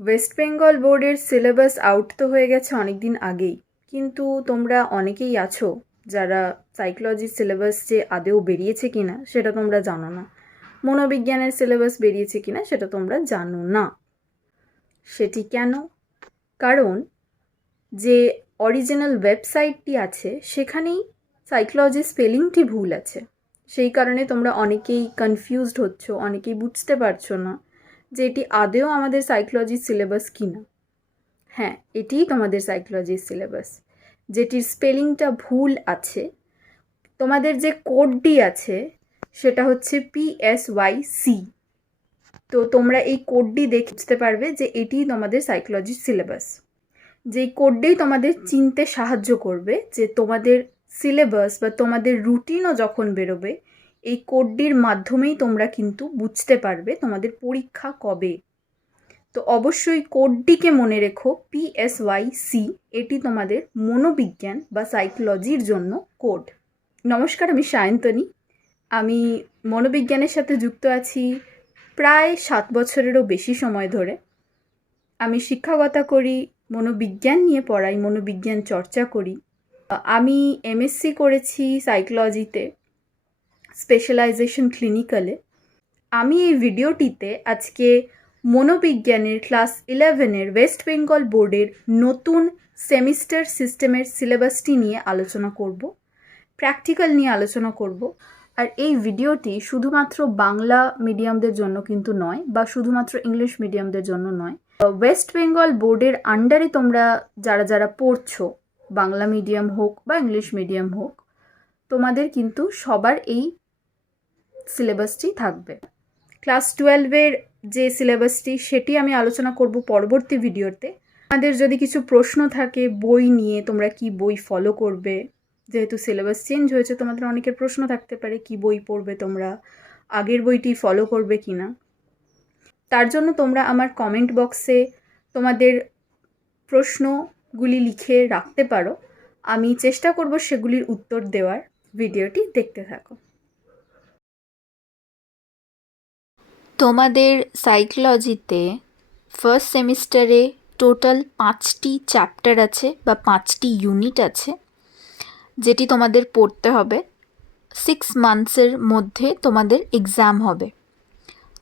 West Bengal বোর্ডের syllabus out তো হয়ে গেছে অনেক দিন আগেই, কিন্তু তোমরা অনেকেই আছো যারা সাইকোলজির সিলেবাস যে আদৌ বেরিয়েছে কিনা সেটা তোমরা জানো না, মনোবিজ্ঞানের সিলেবাস বেরিয়েছে কিনা সেটা তোমরা জানো না। সেটি কেন? কারণ যে অরিজিনাল ওয়েবসাইটটি আছে সেখানেই সাইকোলজি স্পেলিংটি ভুল আছে। সেই কারণে তোমরা অনেকেই কনফিউজড হচ্ছ, অনেকেই বুঝতে পারছো না যে এটি আদৌ আমাদের সাইকোলজির সিলেবাস কিনা। হ্যাঁ, এটিই তোমাদের সাইকোলজির সিলেবাস, যেটির স্পেলিংটা ভুল আছে। তোমাদের যে কোডটি আছে সেটা হচ্ছে PSYC। তো তোমরা এই কোডটি দেখে বুঝতে পারবে যে এটিই তোমাদের সাইকোলজির সিলেবাস। যেই কোডটাই তোমাদের চিনতে সাহায্য করবে যে তোমাদের সিলেবাস বা তোমাদের রুটিনও যখন বেরোবে, এই কোডটির মাধ্যমেই তোমরা কিন্তু বুঝতে পারবে তোমাদের পরীক্ষা কবে। তো অবশ্যই কোডটিকে মনে রেখো, PSYC। এটি তোমাদের মনোবিজ্ঞান বা সাইকোলজির জন্য কোড। নমস্কার, আমি সায়ন্তনী। আমি মনোবিজ্ঞানের সাথে যুক্ত আছি প্রায় 7 বছরেরও বেশি সময় ধরে। আমি শিক্ষকতা করি, মনোবিজ্ঞান নিয়ে পড়াই, মনোবিজ্ঞান চর্চা করি। আমি MSc করেছি সাইকোলজিতে, স্পেশালাইজেশন ক্লিনিক্যালে। আমি এই ভিডিওটিতে আজকে মনোবিজ্ঞানের ক্লাস 11-এর ওয়েস্ট বেঙ্গল বোর্ডের নতুন সেমিস্টার সিস্টেমের সিলেবাসটি নিয়ে আলোচনা করব, প্র্যাকটিক্যাল নিয়ে আলোচনা করব। আর এই ভিডিওটি শুধুমাত্র বাংলা মিডিয়ামদের জন্য কিন্তু নয়, বা শুধুমাত্র ইংলিশ মিডিয়ামদের জন্য নয়। ওয়েস্ট বেঙ্গল বোর্ডের আন্ডারে তোমরা যারা যারা পড়ছো, বাংলা মিডিয়াম হোক বা ইংলিশ মিডিয়াম হোক, তোমাদের কিন্তু সবার এই সিলেবাসটি থাকবে। ক্লাস 12-এর যে সিলেবাসটি সেটি আমি আলোচনা করব পরবর্তী ভিডিওতে। আমাদের যদি কিছু প্রশ্ন থাকে বই নিয়ে, তোমরা কি বই ফলো করবে, যেহেতু সিলেবাস চেঞ্জ হয়েছে তোমাদের অনেকের প্রশ্ন থাকতে পারে কি বই পড়বে, তোমরা আগের বইটি ফলো করবে কি না। তার জন্য তোমরা আমার কমেন্ট বক্সে তোমাদের প্রশ্নগুলি লিখে রাখতে পারো, আমি চেষ্টা করব সেগুলির উত্তর দেওয়ার। ভিডিওটি দেখতে থাকো। তোমাদের সাইকোলজিতে ফার্স্ট সেমিস্টারে টোটাল 5টি চ্যাপ্টার আছে বা 5টি ইউনিট আছে, যেটি তোমাদের পড়তে হবে। 6 মান্থসের মধ্যে তোমাদের এক্সাম হবে।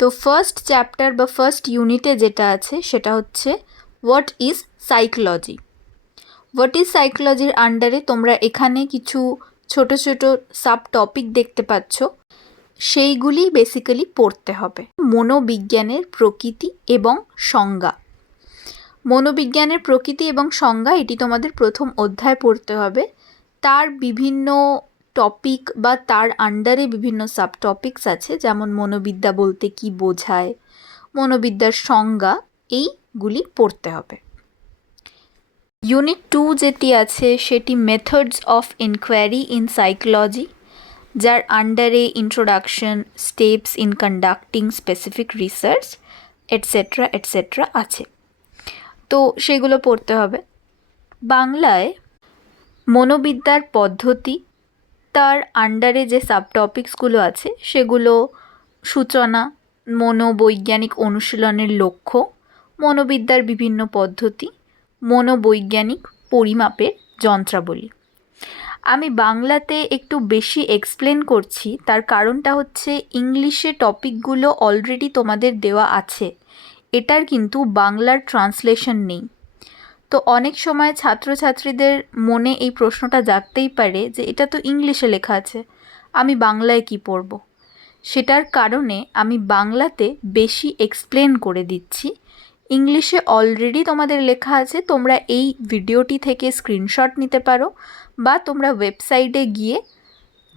তো ফার্স্ট চ্যাপ্টার বা ফার্স্ট ইউনিটে যেটা আছে সেটা হচ্ছে what is psychology. What is সাইকোলজির আন্ডারে তোমরা এখানে কিছু ছোট ছোট সাব টপিক দেখতে পাচ্ছ, সেইগুলি বেসিক্যালি পড়তে হবে। মনোবিজ্ঞানের প্রকৃতি এবং সংজ্ঞা। মনোবিজ্ঞানের প্রকৃতি এবং সংজ্ঞা এটি তোমাদের প্রথম অধ্যায় পড়তে হবে। তার বিভিন্ন টপিক বা তার আন্ডারে বিভিন্ন সাব টপিকস আছে, যেমন মনোবিদ্যা বলতে কি বোঝায়, মনোবিদ্যার সংজ্ঞা, এইগুলি পড়তে হবে। ইউনিট 2 যেটি আছে সেটি methods of inquiry in psychology, যার আন্ডারে introduction, steps in conducting specific research etcetera etcetera আছে। তো সেগুলো পড়তে হবে। বাংলায় মনোবিদ্যার পদ্ধতি, তার আন্ডারে যে সাবটপিক্সগুলো আছে সেগুলো সূচনা, মনোবৈজ্ঞানিক অনুশীলনের লক্ষ্য, মনোবিদ্যার বিভিন্ন পদ্ধতি, মনোবৈজ্ঞানিক পরিমাপের যন্ত্রাবলী। আমি বাংলাতে একটু বেশি এক্সপ্লেন করছি, তার কারণটা হচ্ছে ইংলিশে টপিকগুলো অলরেডি তোমাদের দেওয়া আছে, এটার কিন্তু বাংলার ট্রান্সলেশন নেই। তো অনেক সময় ছাত্রছাত্রীদের মনে এই প্রশ্নটা জাগতেই পারে যে এটা তো ইংলিশে লেখা আছে, আমি বাংলায় কি পড়ব। সেটার কারণে আমি বাংলাতে বেশি এক্সপ্লেন করে দিচ্ছি। ইংলিশে অলরেডি তোমাদের লেখা আছে, তোমরা এই ভিডিওটি থেকে স্ক্রিনশট নিতে পারো, বা তোমরা ওয়েবসাইটে গিয়ে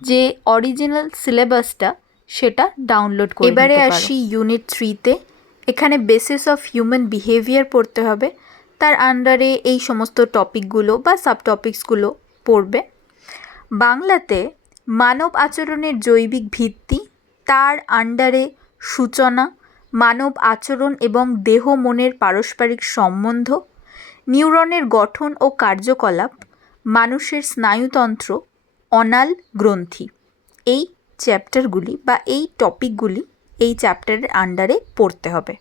যে অরিজিনাল সিলেবাসটা সেটা ডাউনলোড করে নিতে পারো। এবারে আসি ইউনিট 3-তে। এখানে বেসিস অফ হিউম্যান বিহেভিয়ার পড়তে হবে। তার আন্ডারে এই সমস্ত টপিকগুলো বা সাবটপিক্সগুলো পড়বে। বাংলাতে মানব আচরণের জৈবিক ভিত্তি, তার আন্ডারে সূচনা, মানব আচরণ এবং দেহ মনের পারস্পরিক সম্বন্ধ, নিউরনের গঠন ও কার্যকলাপ, মানুষের স্নায়ুতন্ত্র, অনাল গ্রন্থি, এই চ্যাপ্টারগুলি বা এই টপিকগুলি এই চ্যাপ্টারের আন্ডারে পড়তে হবে।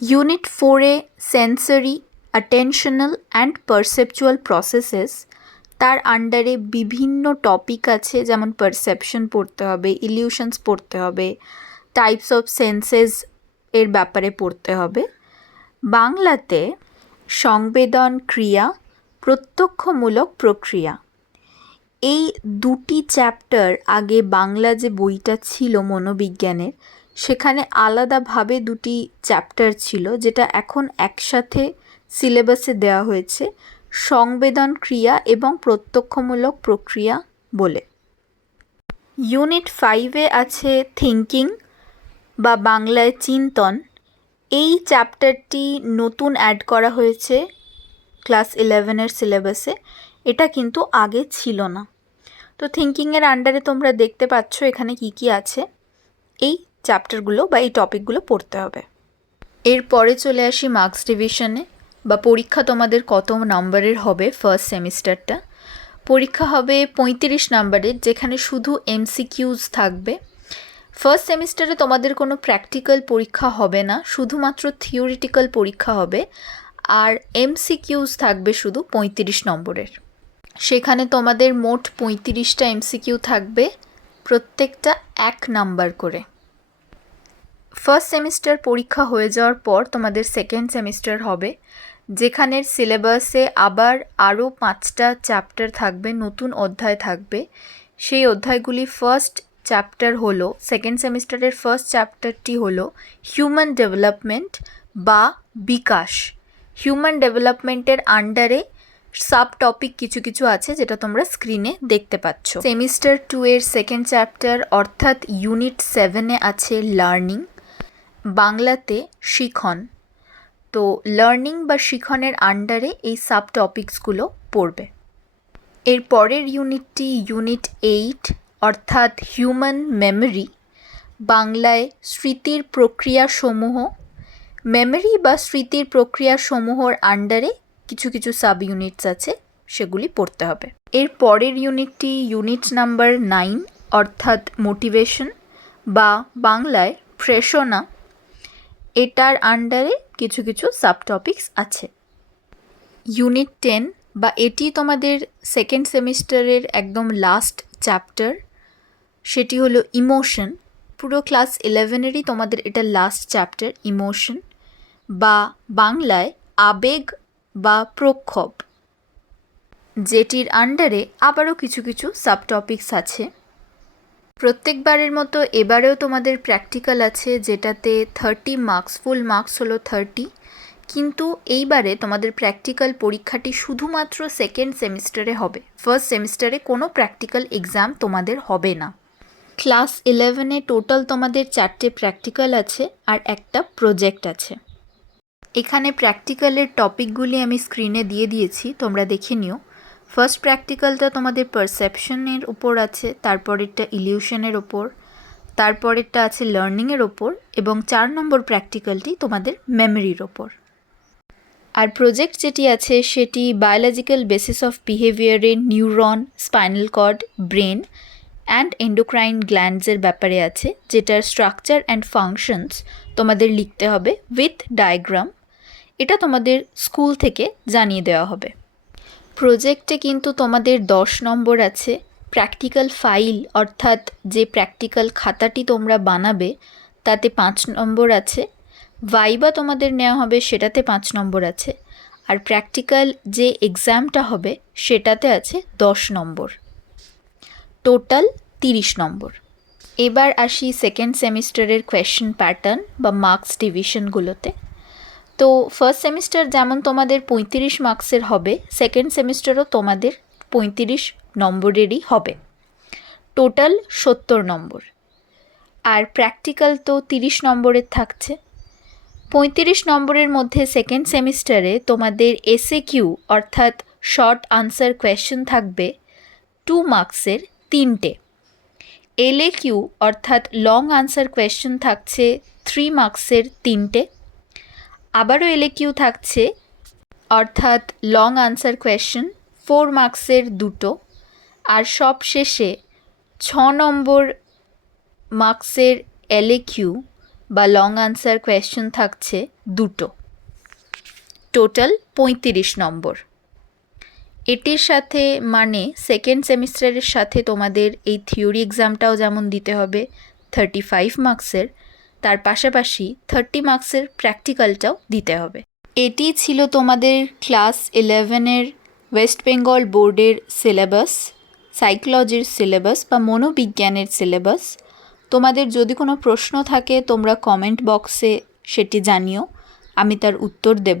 ইউনিট 4-এ sensory, attentional and perceptual processes, তার আন্ডারে বিভিন্ন টপিক আছে, যেমন পারসেপশন পড়তে হবে, ইলিউশনস পড়তে হবে, টাইপস অফ সেন্সেস এর ব্যাপারে পড়তে হবে। বাংলাতে সংবেদন ক্রিয়া, প্রত্যক্ষমূলক প্রক্রিয়া, এই দুটি চ্যাপ্টার আগে বাংলা যে বইটা ছিল মনোবিজ্ঞানের, সেখানে আলাদাভাবে দুটি চ্যাপ্টার ছিল, যেটা এখন একসাথে সিলেবাসে দেওয়া হয়েছে, সংবেদন ক্রিয়া এবং প্রত্যক্ষমূলক প্রক্রিয়া বলে। ইউনিট 5-এ আছে থিঙ্কিং বা বাংলায় চিন্তন। এই চ্যাপ্টারটি নতুন অ্যাড করা হয়েছে ক্লাস 11-এর সিলেবাসে, এটা কিন্তু আগে ছিল না। তো থিঙ্কিংয়ের আন্ডারে তোমরা দেখতে পাচ্ছ এখানে কি কি আছে, এই চ্যাপ্টারগুলো বা এই টপিকগুলো পড়তে হবে। এরপরে চলে আসি মার্কস ডিভিশনে বা পরীক্ষা তোমাদের কত নাম্বারের হবে। ফার্স্ট সেমিস্টারটা পরীক্ষা হবে 35 নাম্বারের, যেখানে শুধু এমসিকিউজ থাকবে। ফার্স্ট সেমিস্টারে তোমাদের কোনো প্র্যাকটিক্যাল পরীক্ষা হবে না, শুধুমাত্র থিওরিটিক্যাল পরীক্ষা হবে, আর এমসিকিউজ থাকবে শুধু 35 নম্বরের। সেখানে তোমাদের মোট 35টা এমসিকিউ থাকবে, প্রত্যেকটা 1 নাম্বার করে। ফার্স্ট সেমিস্টার পরীক্ষা হয়ে যাওয়ার পর তোমাদের সেকেন্ড সেমিস্টার হবে, যেখানের সিলেবাসে আবার আরও 5টা চ্যাপ্টার থাকবে, নতুন অধ্যায় থাকবে। সেই অধ্যায়গুলি ফার্স্ট চ্যাপ্টার হলো, সেকেন্ড সেমিস্টারের ফার্স্ট চ্যাপ্টারটি হলো হিউম্যান ডেভেলপমেন্ট বা বিকাশ। হিউম্যান ডেভেলপমেন্টের আন্ডারে সাব টপিক কিছু কিছু আছে, যেটা তোমরা স্ক্রিনে দেখতে পাচ্ছ। সেমিস্টার 2-এর সেকেন্ড চ্যাপ্টার অর্থাৎ ইউনিট 7-এ আছে লার্নিং, বাংলাতে শিখন। তো লার্নিং বা শিখনের আন্ডারে এই সাব টপিকসগুলো পড়বে। এর পরের ইউনিটটি ইউনিট 8 অর্থাৎ হিউম্যান মেমরি, বাংলায় স্মৃতির প্রক্রিয়াসমূহ। মেমরি বা স্মৃতির প্রক্রিয়াসমূহর আন্ডারে কিছু কিছু সাব ইউনিটস আছে, সেগুলি পড়তে হবে। এর পরের ইউনিটটি ইউনিট নাম্বার 9 অর্থাৎ মোটিভেশন বা বাংলায় প্রেরণা, এটার আন্ডারে কিছু কিছু সাব টপিকস আছে। ইউনিট 10 বা এটি তোমাদের সেকেন্ড সেমিস্টারের একদম লাস্ট চ্যাপ্টার, সেটি হলো ইমোশন। পুরো ক্লাস 11-এরই তোমাদের এটা লাস্ট চ্যাপ্টার, ইমোশন বা বাংলায় আবেগ বা প্রক্ষোভ, যেটির আন্ডারে আবারও কিছু কিছু সাব টপিকস আছে। প্রত্যেকবারের মতো এবারেও তোমাদের প্র্যাকটিক্যাল আছে, যেটাতে 30 মার্কস, ফুল মার্কস হলো 30, কিন্তু এইবারে তোমাদের প্র্যাকটিক্যাল পরীক্ষাটি শুধুমাত্র সেকেন্ড সেমিস্টারে হবে। ফার্স্ট সেমিস্টারে কোনো প্র্যাকটিক্যাল এক্সাম তোমাদের হবে না। ক্লাস 11-এ টোটাল তোমাদের 4টে প্র্যাকটিক্যাল আছে আর একটা প্রজেক্ট আছে। এখানে প্র্যাকটিক্যালের টপিকগুলি আমি স্ক্রিনে দিয়ে দিয়েছি, তোমরা দেখে নিও। ফার্স্ট প্র্যাকটিক্যালটা তোমাদের পারসেপশনের উপর আছে, তারপরেরটা ইলিউশনের ওপর, তারপরেরটা আছে লার্নিংয়ের ওপর, এবং 4 নম্বর প্র্যাকটিক্যালটি তোমাদের মেমোরির ওপর। আর প্রজেক্ট যেটি আছে সেটি বায়োলজিক্যাল বেসিস অফ বিহেভিয়ারে neuron, spinal cord, brain and endocrine গ্ল্যান্ডসের ব্যাপারে আছে, যেটার স্ট্রাকচার অ্যান্ড ফাংশনস তোমাদের লিখতে হবে উইথ ডায়াগ্রাম। এটা তোমাদের স্কুল থেকে জানিয়ে দেওয়া হবে। প্রজেক্টে কিন্তু তোমাদের 10 নম্বর আছে। প্র্যাকটিক্যাল ফাইল অর্থাৎ যে প্র্যাকটিক্যাল খাতাটি তোমরা বানাবে তাতে 5 নম্বর আছে। ভাইবা তোমাদের নেওয়া হবে, সেটাতে 5 নম্বর আছে। আর প্র্যাকটিক্যাল যে এক্সামটা হবে সেটাতে আছে 10 নম্বর, টোটাল 30 নম্বর। এবার আসি সেকেন্ড সেমিস্টারের কোয়েশ্চেন প্যাটার্ন বা মার্কস ডিভিশনগুলোতে। তো ফার্স্ট সেমিস্টার যেমন তোমাদের 35 মার্কসের হবে, সেকেন্ড সেমিস্টারও তোমাদের 35 নম্বরেরই হবে, টোটাল 70 নম্বর। আর প্র্যাকটিক্যাল তো 30 নম্বরের থাকছে। 35 নম্বরের মধ্যে সেকেন্ড সেমিস্টারে তোমাদের এসএকিউ অর্থাৎ শর্ট আনসার কোয়েশ্চেন থাকবে 2 মার্কসের 3টে। এলএকিউ অর্থাৎ লং আনসার কোয়েশ্চেন থাকছে 3 মার্কসের 3টে। আবারও এলএকিউ থাকছে অর্থাৎ লং আনসার কোয়েশ্চেন 4 মার্কসের 2টো। আর সব শেষে 6 নম্বর মার্কসের এলএকিউ বা লং আনসার কোয়েশ্চেন থাকছে 2টো, টোটাল 35 নম্বর। এটির সাথে মানে সেকেন্ড সেমিস্টারের সাথে তোমাদের এই থিওরি এক্সামটাও যেমন দিতে হবে 35 মার্কসের, তার পাশাপাশি 30 মার্কসের প্র্যাকটিক্যালটাও দিতে হবে। এটি ছিল তোমাদের ক্লাস 11-এর ওয়েস্ট বেঙ্গল বোর্ডের সিলেবাস, সাইকোলজির সিলেবাস বা মনোবিজ্ঞানের সিলেবাস। তোমাদের যদি কোনো প্রশ্ন থাকে তোমরা কমেন্ট বক্সে সেটি জানিও, আমি তার উত্তর দেব।